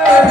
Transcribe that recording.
Yeah.